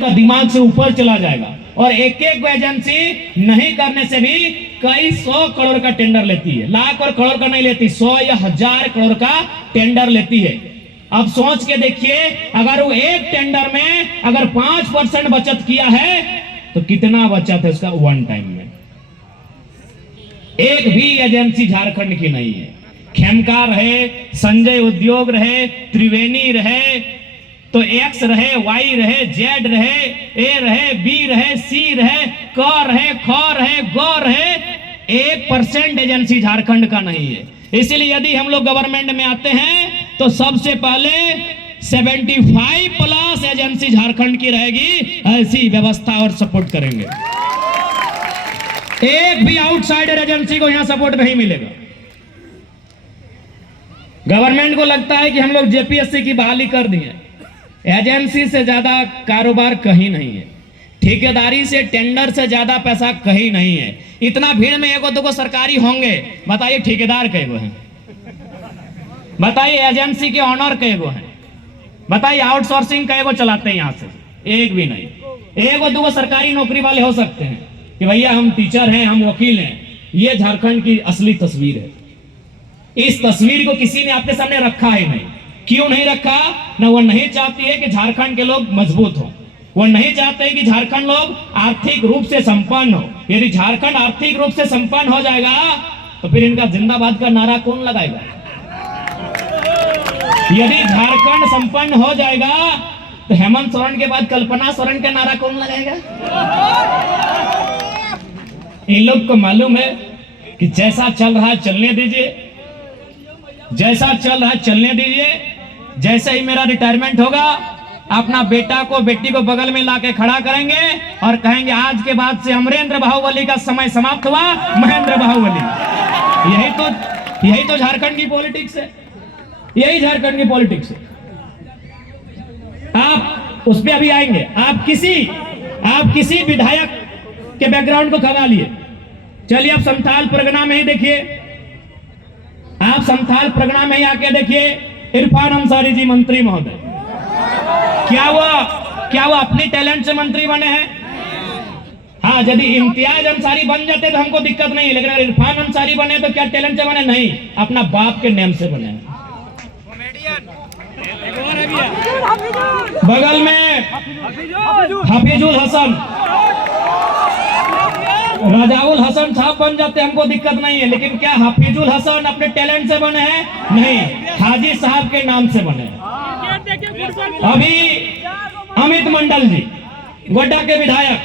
आपका दिमाग से ऊपर चला जाएगा। और एक एक एजेंसी नहीं करने से भी कई 100 करोड़ का टेंडर लेती है, लाख और करोड़ का नहीं लेती, 100 या 1000 करोड़ का टेंडर लेती है। अब सोच के देखिए, अगर वो एक टेंडर में अगर 5% बचत किया है तो कितना बचत है उसका वन टाइम में। एक भी एजेंसी झारखंड की नहीं है। खेमका रहे, संजय उद्योग रहे, त्रिवेणी रहे, तो एक्स रहे, वाई रहे, जेड रहे, ए रहे, बी रहे, सी रहे, क रहे, ख रहे, ग रहे, 1% एजेंसी झारखंड का नहीं है। इसलिए यदि हम लोग गवर्नमेंट में आते हैं तो सबसे पहले 75+ एजेंसी झारखंड की रहेगी, ऐसी व्यवस्था और सपोर्ट करेंगे। एक भी आउटसाइडर एजेंसी को यहां सपोर्ट नहीं मिलेगा। गवर्नमेंट को लगता है कि हम लोग जेपीएससी की बहाली कर दिए, एजेंसी से ज्यादा कारोबार कहीं नहीं है, ठेकेदारी से, टेंडर से ज्यादा पैसा कहीं नहीं है। इतना भीड़ में एगो दो सरकारी होंगे, बताइए ठेकेदार कैगो हैं, बताइए एजेंसी के ऑनर कैगो हैं, बताइए आउटसोर्सिंग कैगो चलाते हैं यहां से, एक भी नहीं। एगो दो सरकारी नौकरी वाले हो सकते हैं कि भैया हम टीचर हैं, हम वकील हैं। ये झारखंड की असली तस्वीर है। इस तस्वीर को किसी ने आपके सामने रखा ही नहीं। क्यों नहीं रखा? ना वो नहीं चाहती है कि झारखंड के लोग मजबूत हो, वो नहीं चाहते हैं कि झारखंड लोग आर्थिक रूप से संपन्न हो। यदि झारखंड आर्थिक रूप से संपन्न हो जाएगा तो फिर इनका जिंदाबाद का नारा कौन लगाएगा? यदि झारखंड संपन्न हो जाएगा तो हेमंत सोरेन के बाद कल्पना सोरेन का नारा कौन लगाएगा? इन लोग को मालूम है कि जैसा चल रहा है चलने दीजिए, जैसा चल रहा है चलने दीजिए। जैसे ही मेरा रिटायरमेंट होगा, अपना बेटा को, बेटी को बगल में लाके खड़ा करेंगे और कहेंगे आज के बाद से अमरेंद्र बाहुबली का समय समाप्त हुआ, महेंद्र बाहुबली। यही तो झारखंड की पॉलिटिक्स है, यही झारखंड की पॉलिटिक्स है। आप उस पर अभी आएंगे। आप किसी विधायक के बैकग्राउंड को खंगा लिए। चलिए आप संथाल परगना में ही देखिए, आप संथाल परगना में ही आके देखिए, इरफान अंसारी जी मंत्री महोदय, क्या वो अपने टैलेंट से मंत्री बने हैं? हाँ, यदि इम्तियाज अंसारी बन जाते तो हमको दिक्कत नहीं है, लेकिन अगर इरफान अंसारी बने तो क्या टैलेंट से बने? नहीं, अपना बाप के नेम से बने हैं। बगल में हफीजुल हसन, रजाउल हसन साहब बन जाते हमको दिक्कत नहीं है, लेकिन क्या हफीजुल हसन अपने टैलेंट से बने हैं? नहीं, हाजी साहब के नाम से बने हैं। अभी अमित मंडल जी, गोड्डा के विधायक,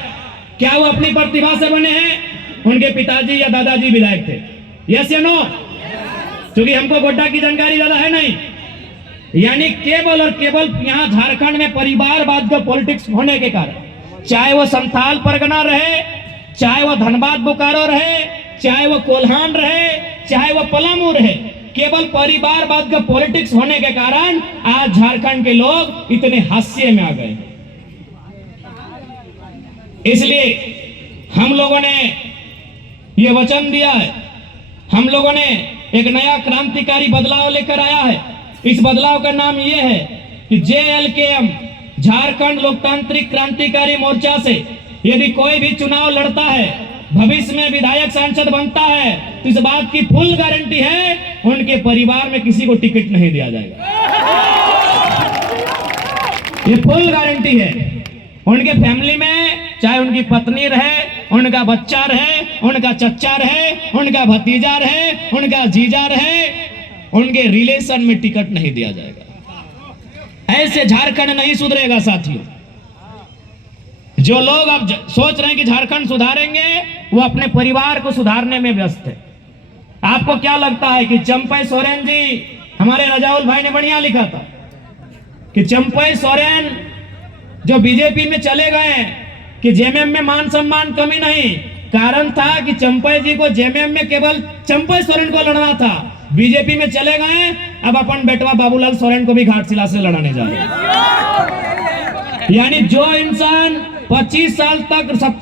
क्या वो अपनी प्रतिभा से बने हैं? उनके पिताजी या दादाजी विधायक थे। यस या नो? क्योंकि हमको गोड्डा की जानकारी ज्यादा है नहीं। यानी केवल और केवल यहाँ झारखंड में परिवारवाद का पॉलिटिक्स होने के कारण, चाहे वो संथाल परगना रहे, चाहे वो धनबाद बोकारो रहे, चाहे वो कोल्हान रहे, चाहे वो पलामू रहे, केवल परिवारवाद का पॉलिटिक्स होने के कारण आज झारखंड के लोग इतने हास्य में आ गए। इसलिए हम लोगों ने ये वचन दिया है, हम लोगों ने एक नया क्रांतिकारी बदलाव लेकर आया है। इस बदलाव का नाम ये है कि JLKM, झारखंड लोकतांत्रिक क्रांतिकारी मोर्चा से यदि कोई भी चुनाव लड़ता है, भविष्य में विधायक सांसद बनता है, तो इस बात की फुल गारंटी है उनके परिवार में किसी को टिकट नहीं दिया जाएगा। ये फुल गारंटी है। उनके फैमिली में चाहे उनकी पत्नी रहे, उनका बच्चा रहे, उनका चच्चा रहे, उनका भतीजा रहे, उनका जीजा रहे, उनके रिलेशन में टिकट नहीं दिया जाएगा। ऐसे झारखंड नहीं सुधरेगा साथियों। जो लोग अब सोच रहे हैं कि झारखंड सुधारेंगे, वो अपने परिवार को सुधारने में व्यस्त है। आपको क्या लगता है कि चंपई सोरेन जी, हमारे रजाउल भाई ने बढ़िया लिखा था कि चंपई सोरेन जो बीजेपी में चले गए कि जेएमएम में मान सम्मान कमी नहीं, कारण था कि चंपई जी को जेएमएम में केवल चंपई सोरेन को लड़ना था। बीजेपी में चले गए, अब अपन बेटवा बाबूलाल सोरेन को भी घाटशिला से लड़ाने जा रहे हैं। यानी जो इंसान 25 साल तक सत्ता